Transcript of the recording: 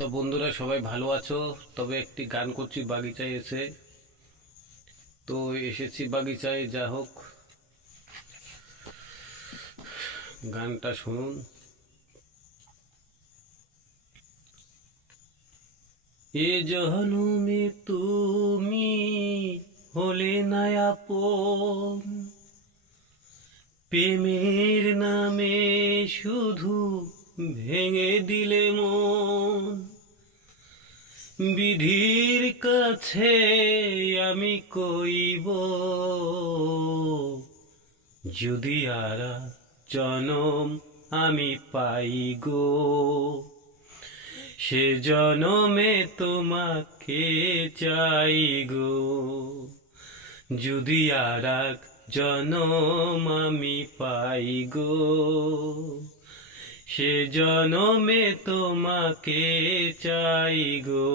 তো বন্ধুরা সবাই ভালো আছো? তবে একটি গান করছি বাগিচায় এসে। তো এসেছি বাগিচায়, যা হোক গানটা শুনুন। এ জনমে তুমি হলে না আপন, প্রেমের নামে শুধু ভেঙে দিলে মন। বিধির কাছে আমি কইব, যদি আর জনম আমি পাই গো, সে জনমে তোমাকে চাই গো। যদি আর জনম আমি পাই গো, সে জনমে তোমাকে চাই গো।